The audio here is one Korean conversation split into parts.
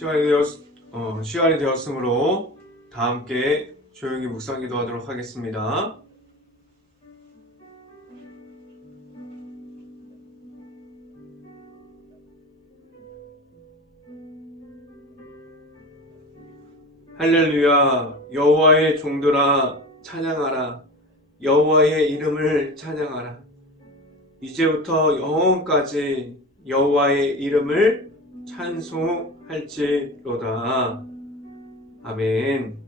시간이 되었, 어, 시간이 되었으므로 다 함께 조용히 묵상 기도 하도록 하겠습니다. 할렐루야 여호와의 종들아 찬양하라 여호와의 이름을 찬양하라 이제부터 영원까지 여호와의 이름을 찬송 할지로다. 아멘.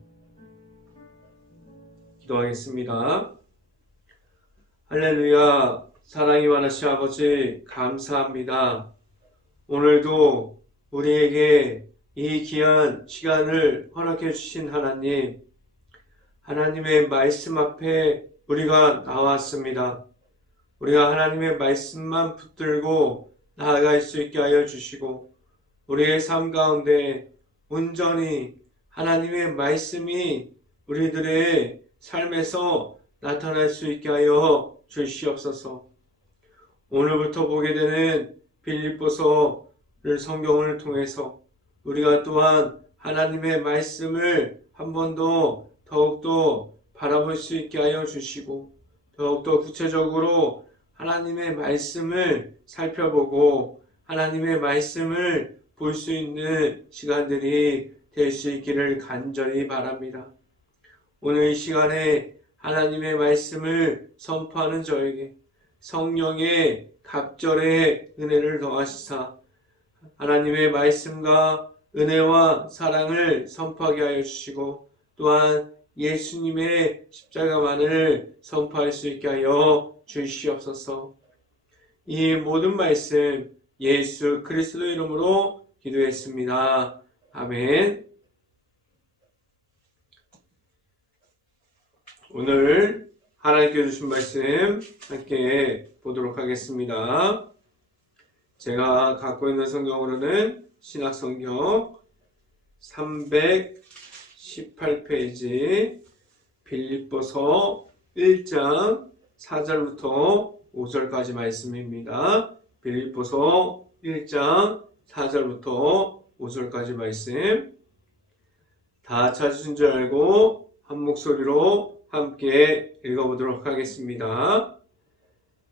기도하겠습니다. 할렐루야. 사랑이 많으신 아버지 감사합니다. 오늘도 우리에게 이 귀한 시간을 허락해 주신 하나님, 하나님의 말씀 앞에 우리가 나왔습니다. 우리가 하나님의 말씀만 붙들고 나아갈 수 있게 하여 주시고, 우리의 삶 가운데 온전히 하나님의 말씀이 우리들의 삶에서 나타날 수 있게 하여 주시옵소서. 오늘부터 보게 되는 빌립보서를 성경을 통해서 우리가 또한 하나님의 말씀을 한 번 더 더욱더 바라볼 수 있게 하여 주시고 더욱더 구체적으로 하나님의 말씀을 살펴보고 하나님의 말씀을 볼 수 있는 시간들이 될 수 있기를 간절히 바랍니다. 오늘 이 시간에 하나님의 말씀을 선포하는 저에게 성령의 갑절의 은혜를 더하시사 하나님의 말씀과 은혜와 사랑을 선포하게 하여 주시고 또한 예수님의 십자가만을 선포할 수 있게 하여 주시옵소서. 이 모든 말씀 예수 그리스도 이름으로 기도했습니다. 아멘. 오늘 하나님께 주신 말씀 함께 보도록 하겠습니다. 제가 갖고 있는 성경으로는 신학성경 318페이지 빌립보서 1장 4절부터 5절까지 말씀입니다. 빌립보서 1장 4절부터 5절까지 말씀 다 찾으신 줄 알고 한 목소리로 함께 읽어보도록 하겠습니다.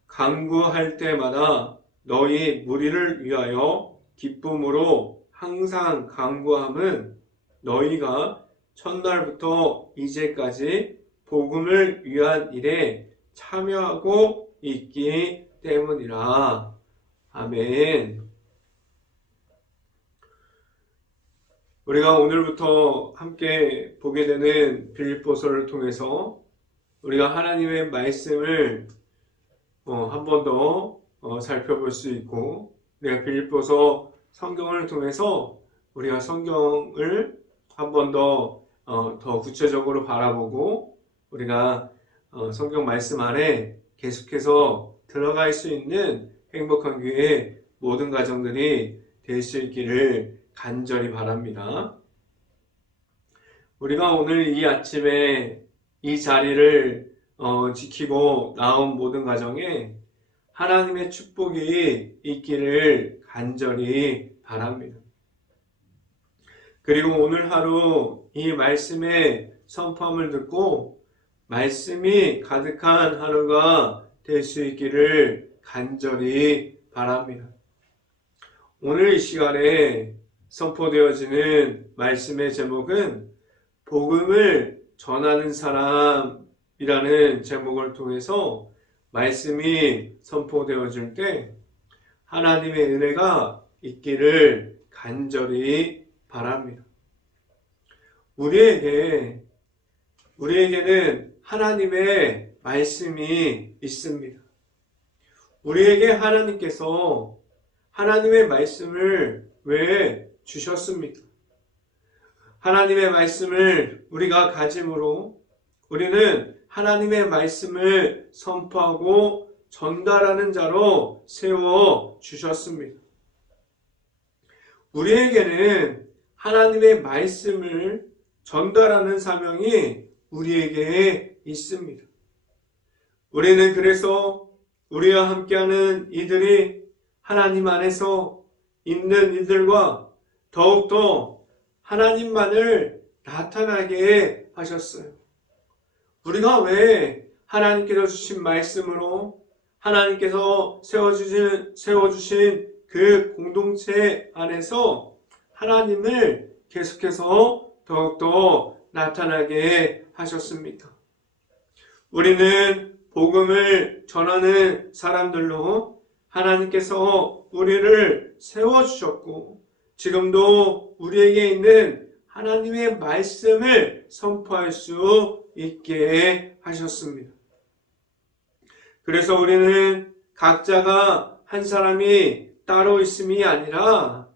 강구할 때마다 너희 무리를 위하여 기쁨으로 항상 강구함은 너희가 첫날부터 이제까지 복음을 위한 일에 참여하고 있기 때문이라. 아멘. 우리가 오늘부터 함께 보게 되는 빌립보서를 통해서 우리가 하나님의 말씀을 어, 한번더 어, 살펴볼 수 있고 우리가 빌립보서 성경을 통해서 우리가 성경을 한 번더 어, 더 구체적으로 바라보고 우리가 어, 성경 말씀 안에 계속해서 들어갈 수 있는 행복한 교회 모든 가정들이 될 수 있기를 간절히 바랍니다. 우리가 오늘 이 아침에 이 자리를 어, 지키고 나온 모든 가정에 하나님의 축복이 있기를 간절히 바랍니다. 그리고 오늘 하루 이 말씀의 선포함을 듣고 말씀이 가득한 하루가 될 수 있기를 간절히 바랍니다. 오늘 이 시간에 선포되어지는 말씀의 제목은 복음을 전하는 사람이라는 제목을 통해서 말씀이 선포되어질 때 하나님의 은혜가 있기를 간절히 바랍니다. 우리에게, 우리에게는 하나님의 말씀이 있습니다. 우리에게 하나님께서 하나님의 말씀을 왜 주셨습니까? 하나님의 말씀을 우리가 가짐으로 우리는 하나님의 말씀을 선포하고 전달하는 자로 세워 주셨습니다. 우리에게는 하나님의 말씀을 전달하는 사명이 우리에게 있습니다. 우리는 그래서 우리와 함께하는 이들이 하나님 안에서 있는 이들과 더욱더 하나님만을 나타나게 하셨어요. 우리가 왜 하나님께서 주신 말씀으로 하나님께서 세워주신, 세워주신 그 공동체 안에서 하나님을 계속해서 더욱더 나타나게 하셨습니까? 우리는 복음을 전하는 사람들로 하나님께서 우리를 세워주셨고, 지금도 우리에게 있는 하나님의 말씀을 선포할 수 있게 하셨습니다. 그래서 우리는 각자가 한 사람이 따로 있음이 아니라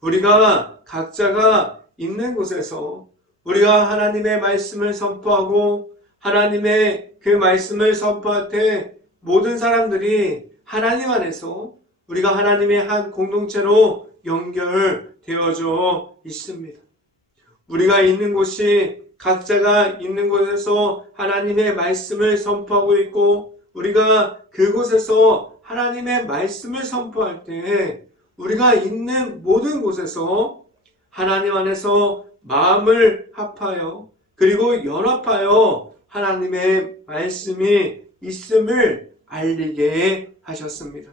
우리가 각자가 있는 곳에서 우리가 하나님의 말씀을 선포하고 하나님의 그 말씀을 선포할 때 모든 사람들이 하나님 안에서 우리가 하나님의 한 공동체로 연결 되어져 있습니다. 우리가 있는 곳이 각자가 있는 곳에서 하나님의 말씀을 선포하고 있고 우리가 그곳에서 하나님의 말씀을 선포할 때 우리가 있는 모든 곳에서 하나님 안에서 마음을 합하여 그리고 연합하여 하나님의 말씀이 있음을 알리게 하셨습니다.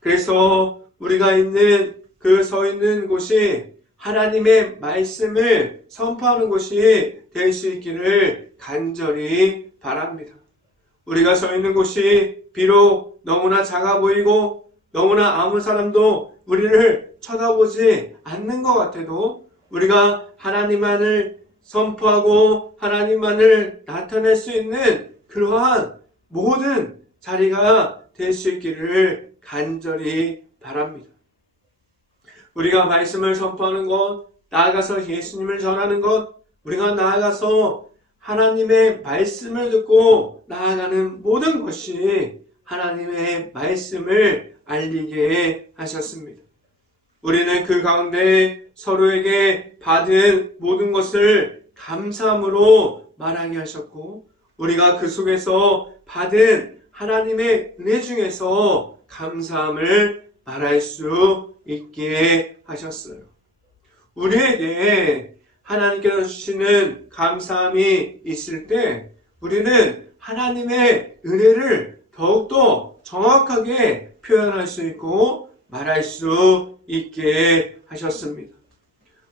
그래서 우리가 있는 그 서 있는 곳이 하나님의 말씀을 선포하는 곳이 될 수 있기를 간절히 바랍니다. 우리가 서 있는 곳이 비록 너무나 작아 보이고 너무나 아무 사람도 우리를 쳐다보지 않는 것 같아도 우리가 하나님만을 선포하고 하나님만을 나타낼 수 있는 그러한 모든 자리가 될 수 있기를 간절히 바랍니다. 우리가 말씀을 선포하는 것, 나아가서 예수님을 전하는 것, 우리가 나아가서 하나님의 말씀을 듣고 나아가는 모든 것이 하나님의 말씀을 알리게 하셨습니다. 우리는 그 가운데 서로에게 받은 모든 것을 감사함으로 말하게 하셨고, 우리가 그 속에서 받은 하나님의 은혜 중에서 감사함을 말할 수 있게 하셨어요. 우리에게 하나님께서 주시는 감사함이 있을 때 우리는 하나님의 은혜를 더욱더 정확하게 표현할 수 있고 말할 수 있게 하셨습니다.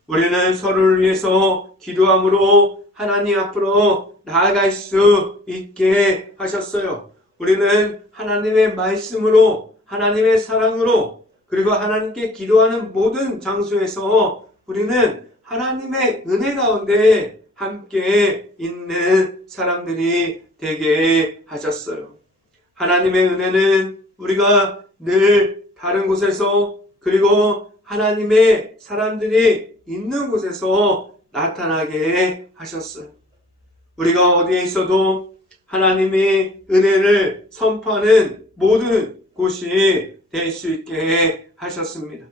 우리는 서로를 위해서 기도함으로 하나님 앞으로 나아갈 수 있게 하셨어요. 우리는 하나님의 말씀으로 하나님의 사랑으로 그리고 하나님께 기도하는 모든 장소에서 우리는 하나님의 은혜 가운데 함께 있는 사람들이 되게 하셨어요. 하나님의 은혜는 우리가 늘 다른 곳에서 그리고 하나님의 사람들이 있는 곳에서 나타나게 하셨어요. 우리가 어디에 있어도 하나님의 은혜를 선포하는 모든 곳이 될 수 있게 하셨습니다.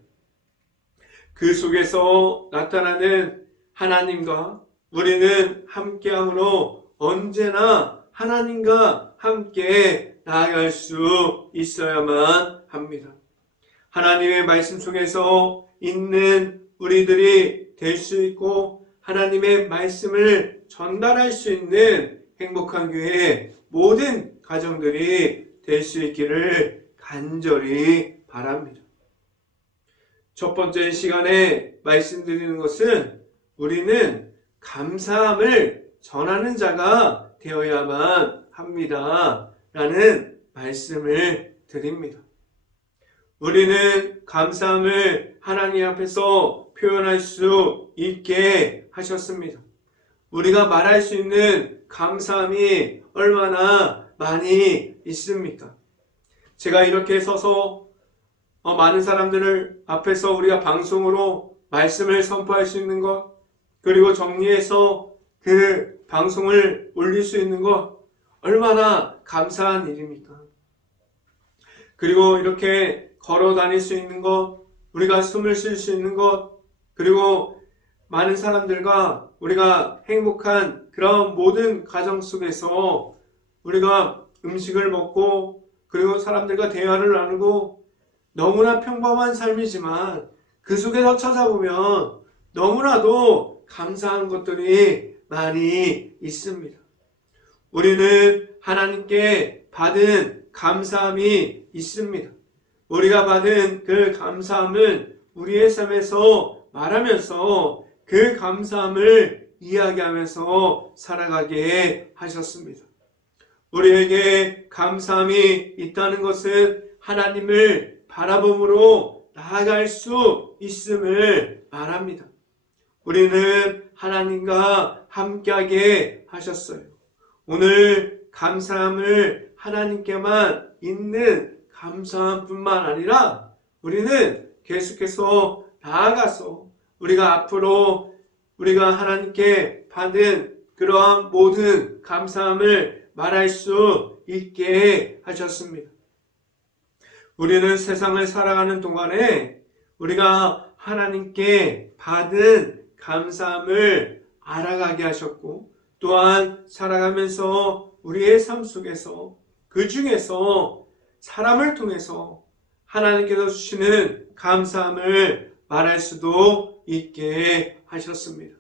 그 속에서 나타나는 하나님과 우리는 함께함으로 언제나 하나님과 함께 나아갈 수 있어야만 합니다. 하나님의 말씀 속에서 있는 우리들이 될 수 있고 하나님의 말씀을 전달할 수 있는 행복한 교회 모든 가정들이 될 수 있기를 간절히 바랍니다. 첫 번째 시간에 말씀드리는 것은 우리는 감사함을 전하는 자가 되어야만 합니다. 라는 말씀을 드립니다. 우리는 감사함을 하나님 앞에서 표현할 수 있게 하셨습니다. 우리가 말할 수 있는 감사함이 얼마나 많이 있습니까? 제가 이렇게 서서 어, 많은 사람들을 앞에서 우리가 방송으로 말씀을 선포할 수 있는 것, 그리고 정리해서 그 방송을 올릴 수 있는 것, 얼마나 감사한 일입니까? 그리고 이렇게 걸어 다닐 수 있는 것, 우리가 숨을 쉴 수 있는 것, 그리고 많은 사람들과 우리가 행복한 그런 모든 가정 속에서 우리가 음식을 먹고 그리고 사람들과 대화를 나누고 너무나 평범한 삶이지만 그 속에서 찾아보면 너무나도 감사한 것들이 많이 있습니다. 우리는 하나님께 받은 감사함이 있습니다. 우리가 받은 그 감사함을 우리의 삶에서 말하면서 그 감사함을 이야기하면서 살아가게 하셨습니다. 우리에게 감사함이 있다는 것은 하나님을 바라봄으로 나아갈 수 있음을 말합니다. 우리는 하나님과 함께하게 하셨어요. 오늘 감사함을 하나님께만 있는 감사함뿐만 아니라 우리는 계속해서 나아가서 우리가 앞으로 우리가 하나님께 받은 그러한 모든 감사함을 말할 수 있게 하셨습니다. 우리는 세상을 살아가는 동안에 우리가 하나님께 받은 감사함을 알아가게 하셨고 또한 살아가면서 우리의 삶 속에서 그 중에서 사람을 통해서 하나님께서 주시는 감사함을 말할 수도 있게 하셨습니다.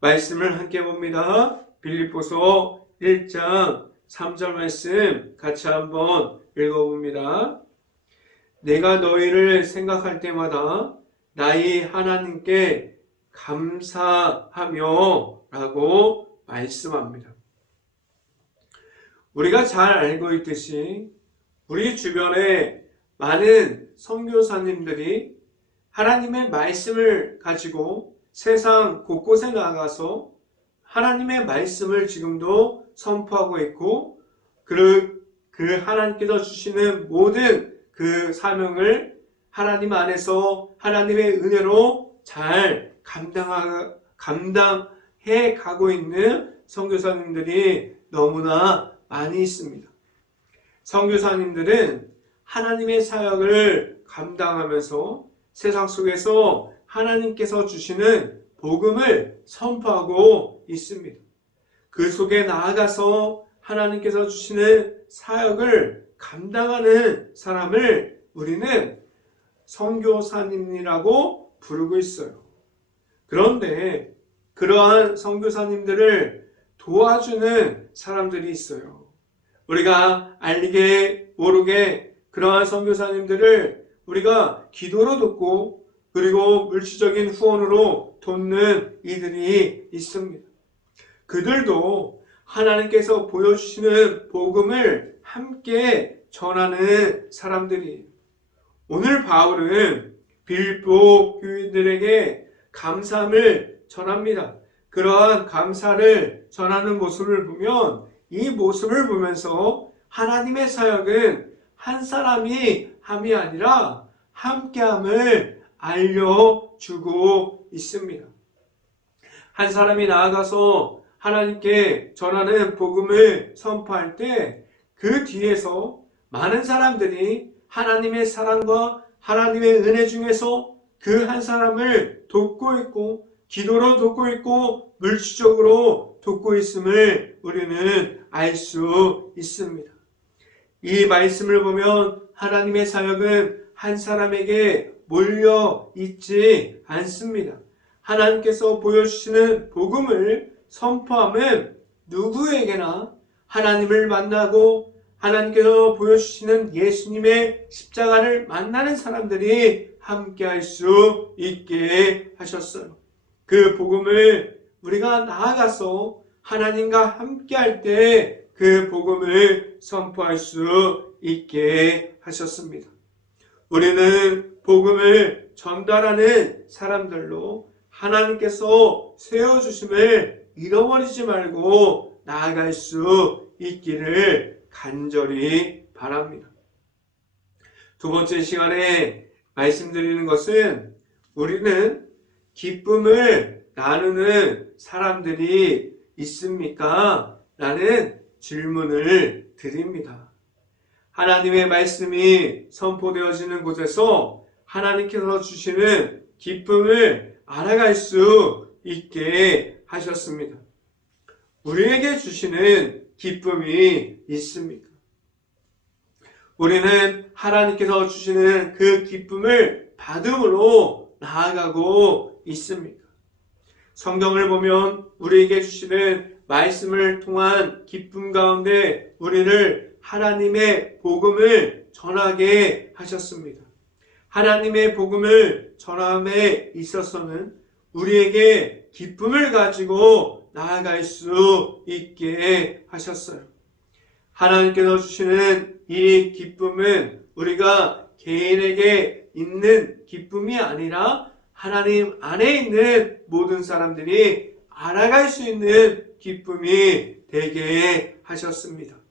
말씀을 함께 봅니다. 빌립보서 1장 3절 말씀 같이 한번 읽어봅니다. 내가 너희를 생각할 때마다 나의 하나님께 감사하며 라고 말씀합니다. 우리가 잘 알고 있듯이 우리 주변에 많은 선교사님들이 하나님의 말씀을 가지고 세상 곳곳에 나가서 하나님의 말씀을 지금도 선포하고 있고 그, 그 하나님께서 주시는 모든 그 사명을 하나님 안에서 하나님의 은혜로 잘 감당하, 감당해 가고 있는 선교사님들이 너무나 많이 있습니다. 선교사님들은 하나님의 사역을 감당하면서 세상 속에서 하나님께서 주시는 복음을 선포하고 있습니다. 그 속에 나아가서 하나님께서 주시는 사역을 감당하는 사람을 우리는 선교사님이라고 부르고 있어요. 그런데 그러한 선교사님들을 도와주는 사람들이 있어요. 우리가 알게 모르게 그러한 선교사님들을 우리가 기도로 돕고 그리고 물질적인 후원으로 돕는 이들이 있습니다. 그들도 하나님께서 보여주시는 복음을 함께 전하는 사람들이에요. 오늘 바울은 빌보 교인들에게 감사함을 전합니다. 그러한 감사를 전하는 모습을 보면 이 모습을 보면서 하나님의 사역은 한 사람이 함이 아니라 함께함을 알려주고 있습니다. 한 사람이 나아가서 하나님께 전하는 복음을 선포할 때 그 뒤에서 많은 사람들이 하나님의 사랑과 하나님의 은혜 중에서 그 한 사람을 돕고 있고 기도로 돕고 있고 물질적으로 돕고 있음을 우리는 알 수 있습니다. 이 말씀을 보면 하나님의 사역은 한 사람에게 몰려 있지 않습니다. 하나님께서 보여주시는 복음을 선포함은 누구에게나 하나님을 만나고 하나님께서 보여주시는 예수님의 십자가를 만나는 사람들이 함께 할 수 있게 하셨어요. 그 복음을 우리가 나아가서 하나님과 함께 할 때 그 복음을 선포할 수 있게 하셨습니다. 우리는 복음을 전달하는 사람들로 하나님께서 세워주심을 잃어버리지 말고 나아갈 수 있기를 간절히 바랍니다. 두 번째 시간에 말씀드리는 것은 우리는 기쁨을 나누는 사람들이 있습니까? 라는 질문을 드립니다. 하나님의 말씀이 선포되어지는 곳에서 하나님께서 주시는 기쁨을 알아갈 수 있게 하셨습니다. 우리에게 주시는 기쁨이 있습니까? 우리는 하나님께서 주시는 그 기쁨을 받음으로 나아가고 있습니까? 성경을 보면 우리에게 주시는 말씀을 통한 기쁨 가운데 우리를 하나님의 복음을 전하게 하셨습니다. 하나님의 복음을 전함에 있어서는 우리에게 기쁨을 가지고 나아갈 수 있게 하셨어요. 하나님께서 주시는 이 기쁨은 우리가 개인에게 있는 기쁨이 아니라 하나님 안에 있는 모든 사람들이 알아갈 수 있는 기쁨이 되게 하셨습니다.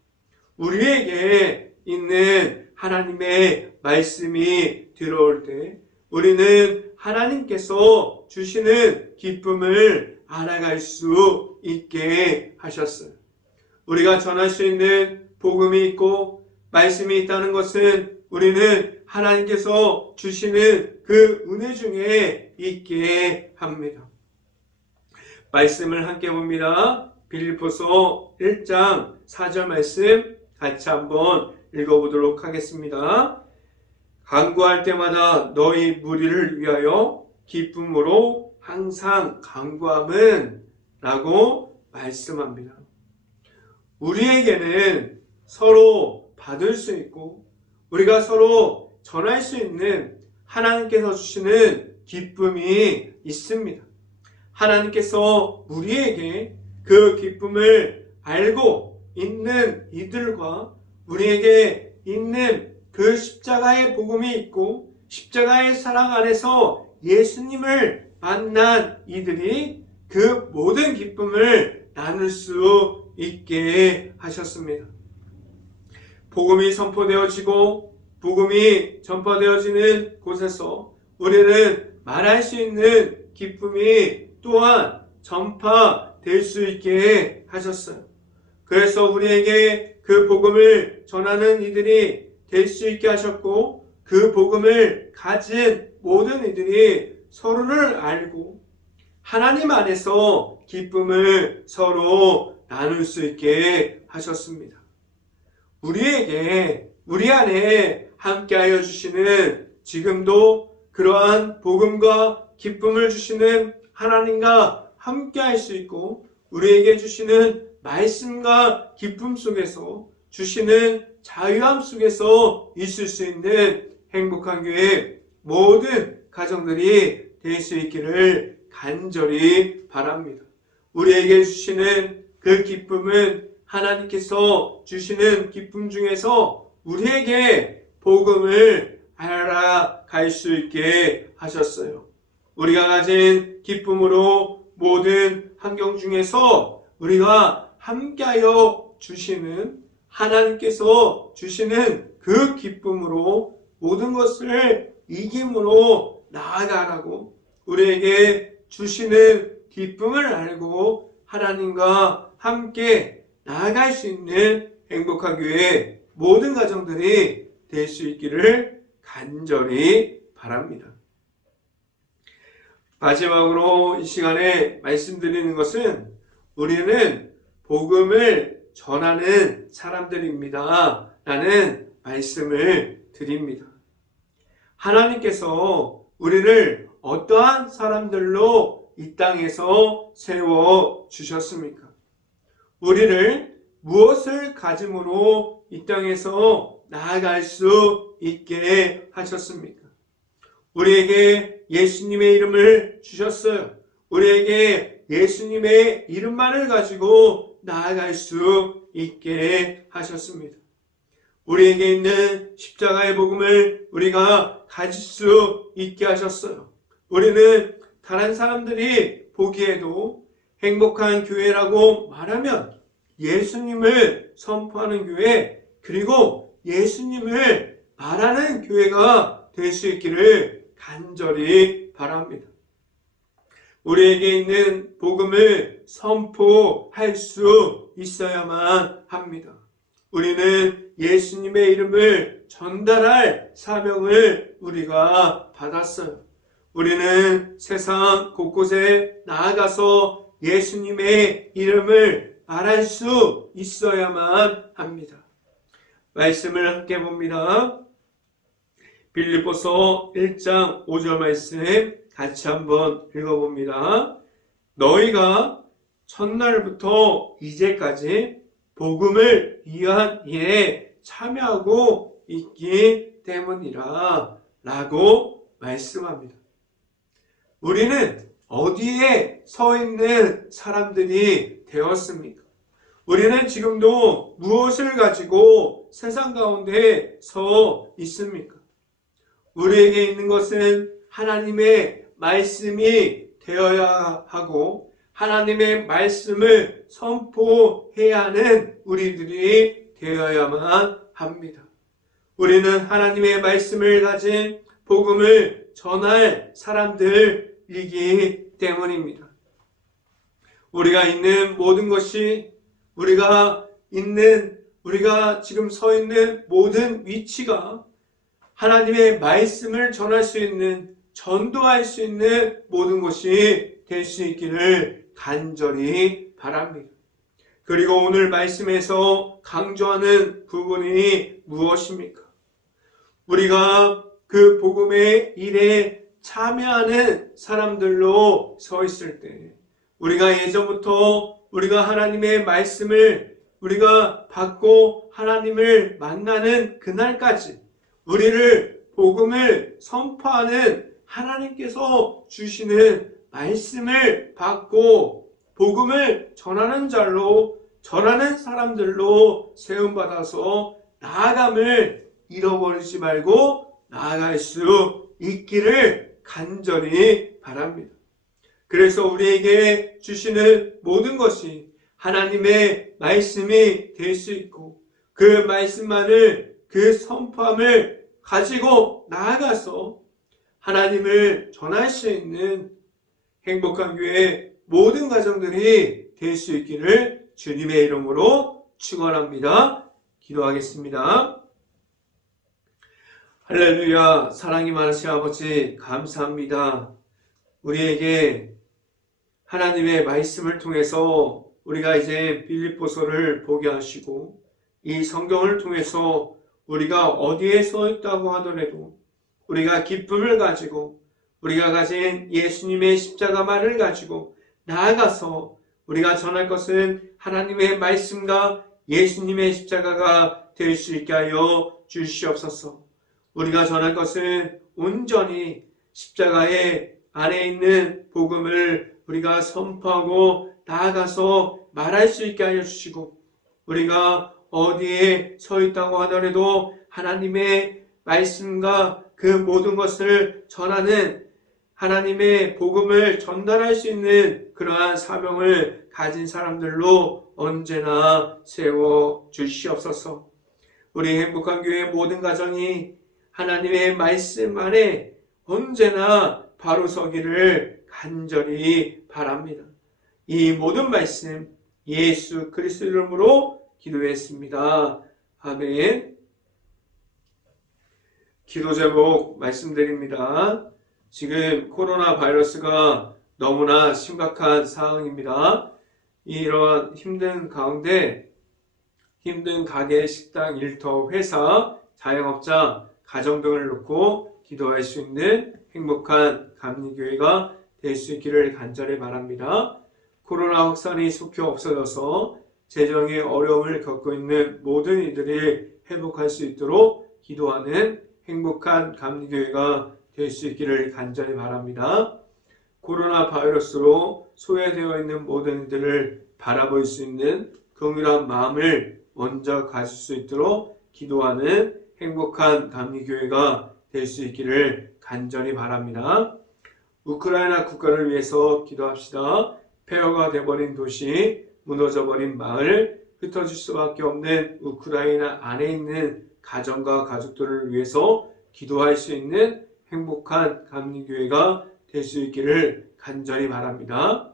우리에게 있는 하나님의 말씀이 들어올 때 우리는 하나님께서 주시는 기쁨을 알아갈 수 있게 하셨어요. 우리가 전할 수 있는 복음이 있고 말씀이 있다는 것은 우리는 하나님께서 주시는 그 은혜 중에 있게 합니다. 말씀을 함께 봅니다. 빌리포서 1장 4절 말씀 같이 한번 읽어보도록 하겠습니다. 간구할 때마다 너희 무리를 위하여 기쁨으로 항상 간구함은 라고 말씀합니다. 우리에게는 서로 받을 수 있고 우리가 서로 전할 수 있는 하나님께서 주시는 기쁨이 있습니다. 하나님께서 우리에게 그 기쁨을 알고 있는 이들과 우리에게 있는 그 십자가의 복음이 있고 십자가의 사랑 안에서 예수님을 만난 이들이 그 모든 기쁨을 나눌 수 있게 하셨습니다. 복음이 선포되어지고 복음이 전파되어지는 곳에서 우리는 말할 수 있는 기쁨이 또한 전파될 수 있게 하셨어요. 그래서 우리에게 그 복음을 전하는 이들이 될 수 있게 하셨고 그 복음을 가진 모든 이들이 서로를 알고 하나님 안에서 기쁨을 서로 나눌 수 있게 하셨습니다. 우리에게 우리 안에 함께하여 주시는 지금도 그러한 복음과 기쁨을 주시는 하나님과 함께할 수 있고 우리에게 주시는 말씀과 기쁨 속에서 주시는 자유함 속에서 있을 수 있는 행복한 교회 모든 가정들이 될 수 있기를 간절히 바랍니다. 우리에게 주시는 그 기쁨은 하나님께서 주시는 기쁨 중에서 우리에게 복음을 알아갈 수 있게 하셨어요. 우리가 가진 기쁨으로 모든 환경 중에서 우리가 함께하여 주시는 하나님께서 주시는 그 기쁨으로 모든 것을 이김으로 나아가라고 우리에게 주시는 기쁨을 알고 하나님과 함께 나아갈 수 있는 행복한 교회 모든 가정들이 될 수 있기를 간절히 바랍니다. 마지막으로 이 시간에 말씀드리는 것은 우리는 복음을 전하는 사람들입니다. 라는 말씀을 드립니다. 하나님께서 우리를 어떠한 사람들로 이 땅에서 세워 주셨습니까? 우리를 무엇을 가짐으로 이 땅에서 나아갈 수 있게 하셨습니까? 우리에게 예수님의 이름을 주셨어요. 우리에게 예수님의 이름만을 가지고 나아갈 수 있게 하셨습니다. 우리에게 있는 십자가의 복음을 우리가 가질 수 있게 하셨어요. 우리는 다른 사람들이 보기에도 행복한 교회라고 말하면 예수님을 선포하는 교회, 그리고 예수님을 말하는 교회가 될 수 있기를 간절히 바랍니다. 우리에게 있는 복음을 선포할 수 있어야만 합니다. 우리는 예수님의 이름을 전달할 사명을 우리가 받았어요. 우리는 세상 곳곳에 나아가서 예수님의 이름을 말할 수 있어야만 합니다. 말씀을 함께 봅니다. 빌립보서 1장 5절 말씀 같이 한번 읽어봅니다. 너희가 첫날부터 이제까지 복음을 위한 일에 참여하고 있기 때문이라 라고 말씀합니다. 우리는 어디에 서 있는 사람들이 되었습니까? 우리는 지금도 무엇을 가지고 세상 가운데 서 있습니까? 우리에게 있는 것은 하나님의 말씀이 되어야 하고 하나님의 말씀을 선포해야 하는 우리들이 되어야만 합니다. 우리는 하나님의 말씀을 가진 복음을 전할 사람들이기 때문입니다. 우리가 있는 모든 것이 우리가 있는 우리가 지금 서 있는 모든 위치가 하나님의 말씀을 전할 수 있는 전도할 수 있는 모든 것이 될 수 있기를 간절히 바랍니다. 그리고 오늘 말씀에서 강조하는 부분이 무엇입니까? 우리가 그 복음의 일에 참여하는 사람들로 서 있을 때 우리가 예전부터 우리가 하나님의 말씀을 우리가 받고 하나님을 만나는 그날까지 우리를 복음을 선포하는 하나님께서 주시는 말씀을 받고 복음을 전하는 자로 전하는 사람들로 세움 받아서 나아감을 잃어버리지 말고 나아갈 수 있기를 간절히 바랍니다. 그래서 우리에게 주시는 모든 것이 하나님의 말씀이 될 수 있고 그 말씀만을 그 선포함을 가지고 나아가서 하나님을 전할 수 있는 행복한 교회 모든 가정들이 될 수 있기를 주님의 이름으로 축원합니다. 기도하겠습니다. 할렐루야 사랑이 많으신 아버지 감사합니다. 우리에게 하나님의 말씀을 통해서 우리가 이제 빌립보서를 보게 하시고 이 성경을 통해서 우리가 어디에 서 있다고 하더라도 우리가 기쁨을 가지고 우리가 가진 예수님의 십자가만을 가지고 나아가서 우리가 전할 것은 하나님의 말씀과 예수님의 십자가가 될 수 있게 하여 주시옵소서. 우리가 전할 것은 온전히 십자가의 안에 있는 복음을 우리가 선포하고 나아가서 말할 수 있게 하여 주시고 우리가 어디에 서 있다고 하더라도 하나님의 말씀과 그 모든 것을 전하는 하나님의 복음을 전달할 수 있는 그러한 사명을 가진 사람들로 언제나 세워 주시옵소서. 우리 행복한 교회 모든 가정이 하나님의 말씀 안에 언제나 바로 서기를 간절히 바랍니다. 이 모든 말씀 예수 그리스도 이름으로 기도했습니다. 아멘. 기도 제목 말씀드립니다. 지금 코로나 바이러스가 너무나 심각한 상황입니다. 이런 힘든 가운데 힘든 가게, 식당, 일터, 회사, 자영업자, 가정 등을 놓고 기도할 수 있는 행복한 감리교회가 될 수 있기를 간절히 바랍니다. 코로나 확산이 속히 없어져서 재정의 어려움을 겪고 있는 모든 이들이 회복할 수 있도록 기도하는 행복한 감리교회가 될 수 있기를 간절히 바랍니다. 코로나 바이러스로 소외되어 있는 모든 이들을 바라볼 수 있는 긍휼한 마음을 먼저 가질 수 있도록 기도하는 행복한 감리교회가 될 수 있기를 간절히 바랍니다. 우크라이나 국가를 위해서 기도합시다. 폐허가 돼버린 도시, 무너져버린 마을, 흩어질 수밖에 없는 우크라이나 안에 있는 가정과 가족들을 위해서 기도할 수 있는 행복한 감리교회가 될 수 있기를 간절히 바랍니다.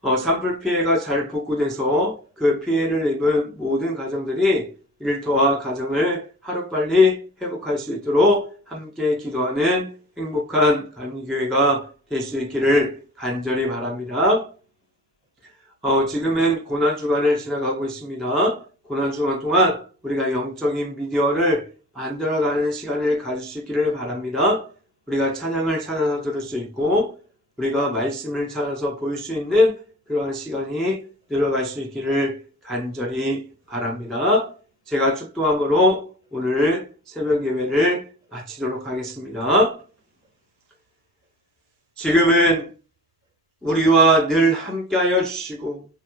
어, 산불 피해가 잘 복구돼서 그 피해를 입은 모든 가정들이 일터와 가정을 하루빨리 회복할 수 있도록 함께 기도하는 행복한 감리교회가 될 수 있기를 간절히 바랍니다. 어, 지금은 고난 주간을 지나가고 있습니다. 고난 주간 동안 우리가 영적인 미디어를 만들어가는 시간을 가질 수 있기를 바랍니다. 우리가 찬양을 찾아서 들을 수 있고 우리가 말씀을 찾아서 볼 수 있는 그러한 시간이 늘어갈 수 있기를 간절히 바랍니다. 제가 축도함으로 오늘 새벽 예배를 마치도록 하겠습니다. 지금은 우리와 늘 함께하여 주시고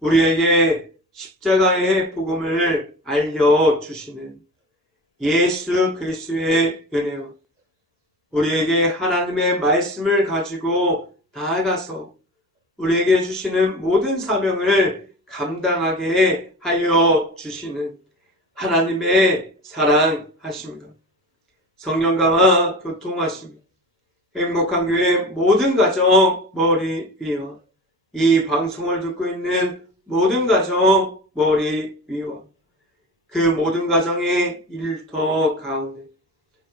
우리에게 십자가의 복음을 알려 주시는 예수 그리스도의 은혜와 우리에게 하나님의 말씀을 가지고 나아가서 우리에게 주시는 모든 사명을 감당하게 하여 주시는 하나님의 사랑하심과 성령과와 교통하심 행복한 교회 모든 가정 머리 위와 이 방송을 듣고 있는 모든 가정 머리 위와 그 모든 가정의 일터 가운데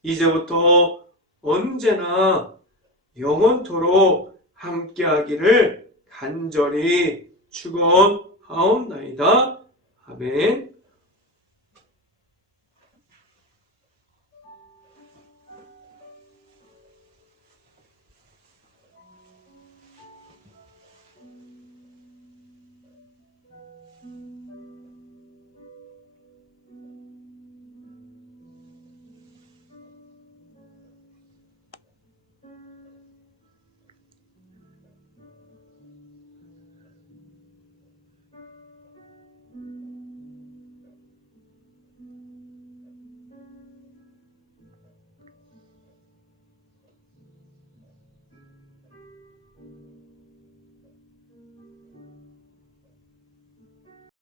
이제부터 언제나 영원토록 함께하기를 간절히 축원하옵나이다. 아멘.